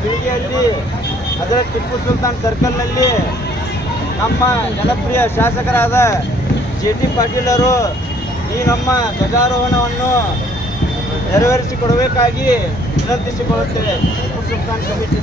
ಪೀಳಿಗೆಯಲ್ಲಿ ಅದರ ಟಿಪ್ಪು ಸುಲ್ತಾನ್ ಸರ್ಕಲ್ನಲ್ಲಿ ನಮ್ಮ ಜನಪ್ರಿಯ ಶಾಸಕರಾದ ಜೆ ಟಿ ಪಾಟೀಲರು ಈ ನಮ್ಮ ಧ್ವಜಾರೋಹಣವನ್ನು ನೆರವೇರಿಸಿಕೊಡಬೇಕಾಗಿ ವಿನಂತಿಸಿಕೊಳ್ಳುತ್ತೇವೆ. ಟಿಪ್ಪು ಸುಲ್ತಾನ್ ಕಮಿಟಿ.